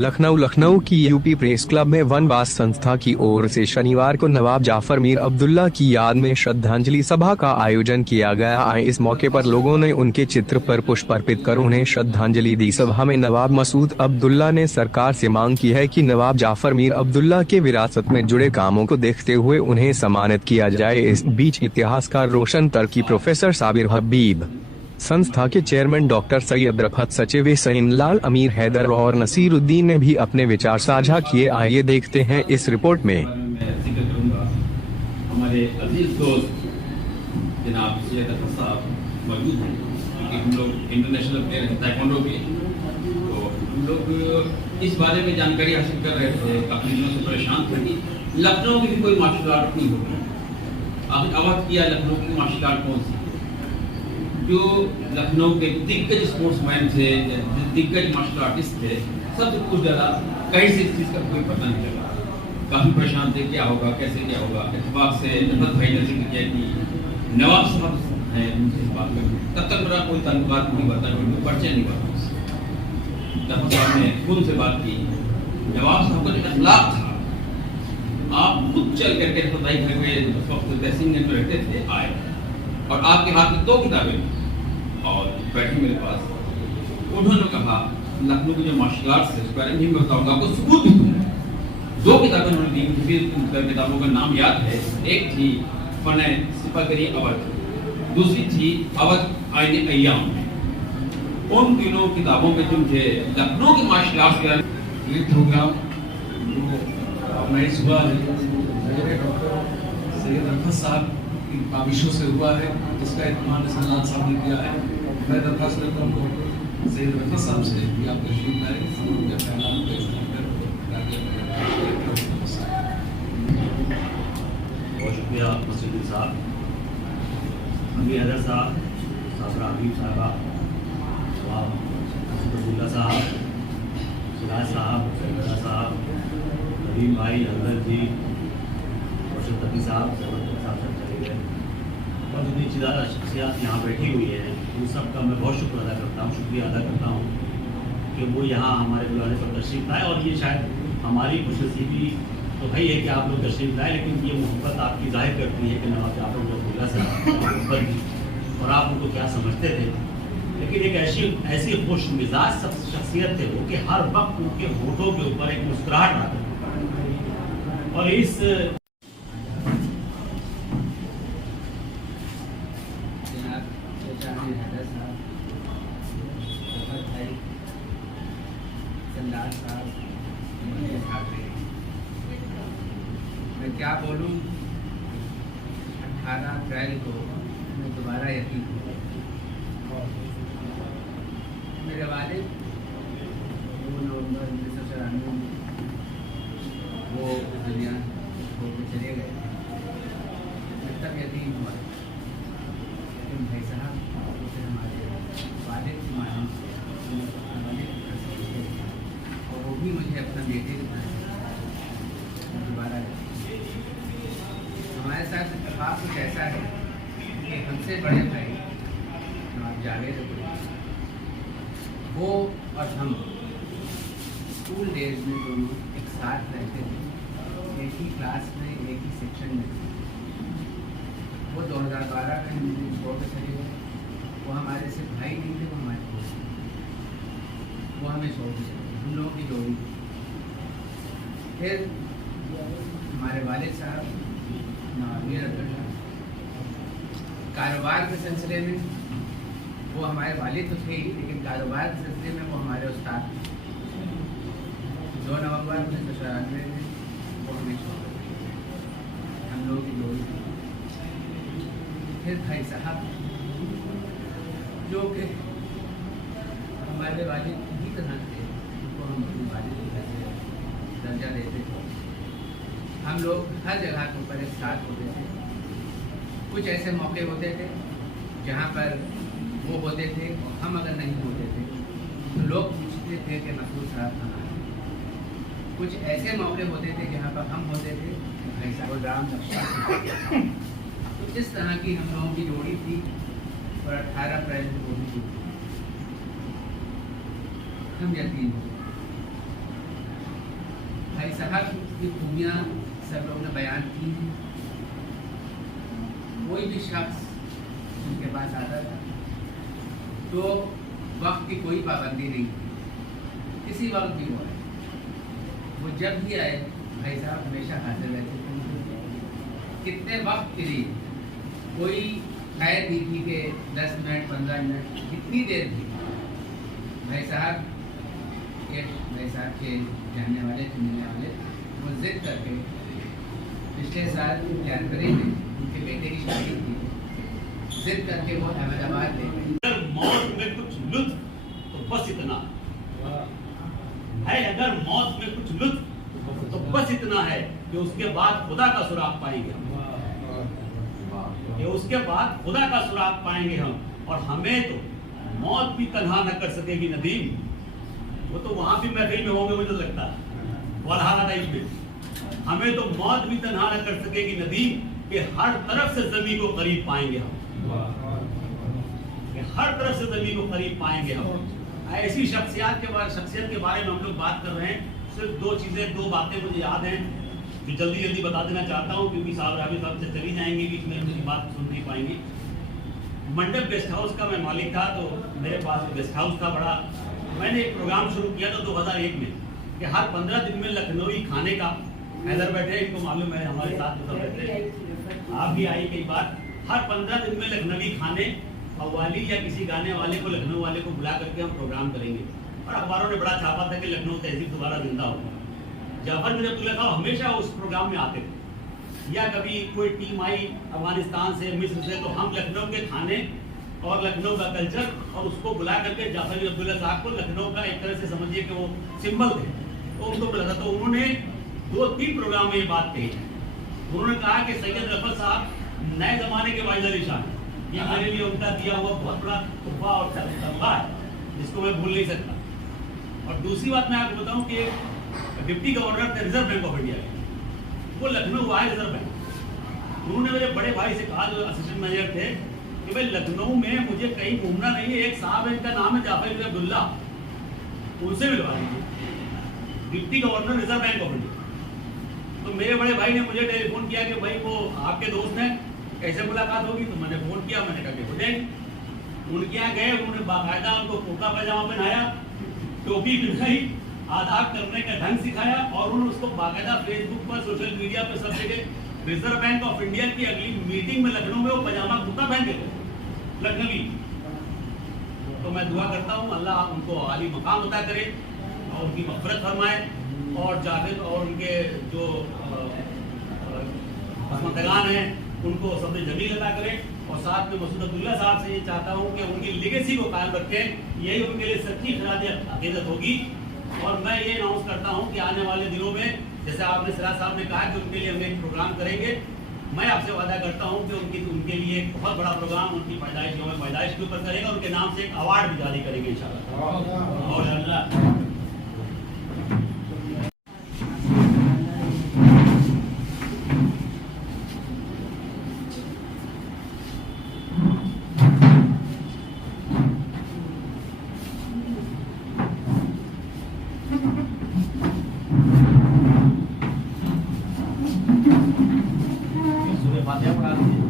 लखनऊ की UP press club में वनवास संस्था की ओर से शनिवार को नवाब जाफर मीर अब्दुल्ला की याद में श्रद्धांजलि सभा का आयोजन किया गया। इस मौके पर लोगों ने उनके चित्र पर पुष्प अर्पित कर उन्हें श्रद्धांजलि दी। सभा में नवाब मसूद अब्दुल्ला ने सरकार से मांग की है कि नवाब जाफर मीर अब्दुल्ला के विरासत में जुड़े कामों को देखते हुए उन्हें सम्मानित किया जाए। इस बीच इतिहासकार रोशन तरकी, प्रोफेसर साबिर हबीब, संस्था के चेयरमैन डॉक्टर सैयद रफत, सचिव सईन लाल, अमीर हैदर और नसीरुद्दीन ने भी अपने विचार साझा किए। आइए देखते हैं इस रिपोर्ट में। हमारे अजीज दोस्त जनाब सैयद रफत साहब मौजूद हैं, क्योंकि हम लोग इंटरनेशनल प्लेयर हैं ताइक्वांडो के, तो हम लोग इस बारे में जानकारी हासिल कर रहे थे। काफी दिनों से परेशान थे कि लखनऊ की भी कोई मार्शल आर्ट नहीं होगी। आखिर आवाज किया लखनऊ की मार्शल आर्ट कौन सी, जो लखनऊ के दिग्गज स्पोर्ट्समैन थे, दिग्गज मार्शल आर्टिस्ट थे, सब कुछ डरा, कहीं से इस चीज़ का कोई पता नहीं लगा। काफ़ी परेशान थे, क्या होगा, कैसे क्या होगा। इत्तेफाक से रफत भाई ने जिक्र किया कि नवाब साहब हैं, उनसे इस बात कर, तब तक मेरा कोई ताल्लुकात नहीं हुआ था, कोई परिचय नहीं हुआ था उससे। रफत साहब ने उनसे बात की। नवाब साहब का जो अखलाक था, आप खुद चल करके रफत भाई घर में उस वक्त तहसील में रहते थे, आए और आपके हाथ में 2 किताबें और बैठी मेरे पास। उन्होंने कहा लखनऊ की जो मार्शल आर्ट्स है उसके बारे में मैं बताऊंगा, आपको सबूत भी दूंगा। 2 किताबें उन्होंने दी, फिर किताबों का नाम याद है। एक थी फने सिपागरी अवध, दूसरी थी अवध आईने अय्याम। उन तीनों किताबों में जो मुझे लखनऊ की मार्शल आर्ट्स के ये प्रोग्राम ऑर्गेनाइज हुआ है डॉक्टर सैयद रफत साहब की काविशों से हुआ है, जिसका इत्मीनान सलाल साहब ने किया है। मैं दरख्वास्त करता हूँ सैयद रफत साहब से कि आप तशरीफ लाएं, हम उनके ख्यालात को इस्तेमाल बहुत शुक्रिया मसूद साहब, अमीर हैदर साहब, साबरा हबीब साहबा, नवाब अब्दुल्ला साहब, सिराज साहब, सैदा साहब, नदीम भाई, हजरत जी, रोशन तकी साहब, साहब चले गए और जितनी चीज़ार शख्सियात यहाँ बैठी हुई है उन सब का मैं बहुत शुक्र अदा करता हूँ, शुक्रिया अदा करता हूँ कि वो यहाँ हमारे बुलाने पर तशरीफ लाए। और ये शायद हमारी खुशनसीबी तो भाई है कि आप लोग तशरीफ लाए, लेकिन ये मोहब्बत आपकी जाहिर करती है कि नवाब जाफर अब्दुल्ला से मोहब्बत थी और आप उनको क्या समझते थे। लेकिन एक ऐसी खुश मिजाज शख्सियत थे वो कि हर वक्त उनके होठों के ऊपर एक मुस्कुराहट आती और इस मैं क्या बोलूं, 18 अप्रैल को मैं दोबारा यतीम हुआ। मेरे वालिद 2 नवंबर 1994 में वो दुनिया छोड़ के चले गए। मैं तब यतीम हुआ, लेकिन भाई साहब उसे हमारे वालिद की मानी और वो भी मुझे अपना बेटे दोबारा। हमारे साथ इत्तेफाक कुछ ऐसा है कि हमसे बड़े भाई नवाब जावेद वो और हम स्कूल डेज में दोनों एक साथ रहते थे, एक ही क्लास में, एक ही सेक्शन में। वो 2012 में मुझे छोड़ कर चले गए। वो हमारे से भाई नहीं थे, वो हमारे दोस्त थे। वो हमें छोड़ के चले गए, हम लोगों की जोड़ी। फिर हमारे वालिद साहब नवाब अब्दुल्ला कारोबार के सिलसिले में, वो हमारे वालिद तो थे ही, लेकिन कारोबार के सिलसिले में वो हमारे उस्ताद थे। 2 नवंबर 1994 में वो हमें छोड़ गए, हम लोग की जोड़ी। फिर भाई साहब जो कि हमारे वालिद की तरह थे, उनको हम अपने वालिद का दर्जा देते थे। हम लोग हर जगह के ऊपर एक साथ होते थे। कुछ ऐसे मौके होते थे जहाँ पर वो होते थे और हम अगर नहीं होते थे तो लोग पूछते थे कि मसूद साहब कहाँ हैं। कुछ ऐसे मौके होते थे जहाँ पर हम होते थे भाई साहब राम नक्शा। तो इस तरह की हम लोगों की जोड़ी थी और 18 अप्रैल को वो भी हम यतीम हो। भाई साहब की खूबियाँ सब लोगों ने बयान की। कोई भी शख्स उनके पास आता था तो वक्त की कोई पाबंदी नहीं थी, किसी वक्त भी वो आए, वो जब भी आए भाई साहब हमेशा हाजिर रहते थे। कितने वक्त के लिए कोई शायद नहीं थी कि 10 मिनट 15 मिनट कितनी देर थी। भाई साहब के जानने वाले सुनने वाले वो जिद करके पिछले साल जनवरी में उनके बेटे की शादी थी, जिद करके वो अहमदाबाद ले गए। अगर मौत में कुछ लुत्फ तो बस इतना है, अगर मौत में कुछ लुत्फ तो बस इतना है कि उसके बाद खुदा का सुराग पाएंगे कि उसके बाद खुदा का सुराग पाएंगे हम। और हमें तो मौत भी तन्हा न कर सकेगी नदीम, वो तो वहां भी महफिल में होंगे मुझे लगता है वलहारा टाइप में। हमें तो मौत भी तन्हा न कर सकेगी नदीम कि हर तरफ से जमीन को करीब पाएंगे हम, कि हर तरफ से जमीन को करीब पाएंगे हम। ऐसी शख्सियत के बारे में हम लोग बात कर रहे हैं। सिर्फ दो बातें मुझे याद हैं जो जल्दी जल्दी बता देना चाहता हूँ, क्योंकि साहब से चली जाएंगी, बीच में मेरी बात सुन नहीं पाएंगी। मंडप गेस्ट हाउस का मैं मालिक था, तो मेरे पास गेस्ट हाउस था बड़ा। मैंने एक प्रोग्राम शुरू किया था 2001 में कि हर 15 दिन में लखनवी खाने का, इधर बैठे इनको मालूम है हमारे साथ तो रहते हैं, आप भी आई कई बार। हर 15 दिन में लखनवी खाने कव्वाली या किसी गाने वाले को, लखनऊ वाले को बुला करके हम प्रोग्राम करेंगे। और अखबारों ने बड़ा छापा था कि लखनऊ तहजीब दोबारा जिंदा होगा। जाफर मिर अब्दुल्ला साहब हमेशा उस प्रोग्राम में आते थे, या कभी कोई टीम आई अफगानिस्तान से, मिस्र से, तो हम लखनऊ के खाने और लखनऊ का कल्चर और उसको बुला करके जाफर मिर अब्दुल्ला साहब को लखनऊ का एक तरह से समझिए कि वो सिंबल थे, तो उनको बुला था। तो उन्होंने 2-3 प्रोग्राम में ये बात कही। उन्होंने कहा कि सैयद रफत साहब नए जमाने के वाइज अली शाह, ये मेरे लिए उनका दिया हुआ बहुत बड़ा तोहफा और तहफा है जिसको मैं भूल नहीं सकता। और दूसरी बात मैं आपको बताऊं कि डिप्टी गवर्नर थे रिजर्व बैंक ऑफ इंडिया, वो लखनऊ आए रिजर्व बैंक। उन्होंने मेरे बड़े भाई से कहा, जो असिस्टेंट मैनेजर थे, कि भाई लखनऊ में मुझे कहीं घूमना नहीं है, एक साहब है इनका नाम है जाफर मिर अब्दुल्ला, उनसे मिलवा दीजिए, deputy governor reserve bank of India. तो मेरे बड़े भाई ने मुझे टेलीफोन किया कि भाई वो आपके दोस्त हैं, कैसे मुलाकात होगी? तो मैंने फोन किया, मैंने कहा कि हो जाएगी। उनके यहाँ गए, उन्होंने बाकायदा उनको कुर्ता पैजामा पहनाया, टोपी पहनाई, आदाब करने का ढंग सिखाया, और उन्होंने उसको बाकायदा फेसबुक पर, सोशल मीडिया पर, सब जगह रिजर्व बैंक ऑफ इंडिया की अगली मीटिंग में लखनऊ में वो पजामा कुर्ता पहन के लखनवी। तो मैं दुआ करता हूँ अल्लाह उनको आली मकाम अता करे और उनकी मग़फ़िरत फरमाए, और जावेद और उनके जो पसमंदगान हैं उनको सब्र जमील अता करे। और साथ में मसूद अब्दुल्ला साहब से ये चाहता हूँ कि उनकी लेगेसी को कायम रखें, यही उनके लिए सच्ची खिलाफ़ अक़ीदत होगी। और मैं ये अनाउंस करता हूँ कि आने वाले दिनों में, जैसे आपने सिराज साहब ने कहा कि उनके लिए हम एक प्रोग्राम करेंगे, मैं आपसे वादा करता हूँ कि उनके लिए एक बहुत बड़ा प्रोग्राम उनकी पैदाइश, यौम पैदाइश के ऊपर करेंगे, और उनके नाम से एक अवार्ड भी जारी करेंगे इंशाअल्लाह। और अल्लाह फातिहा पढ़ा दीजिए।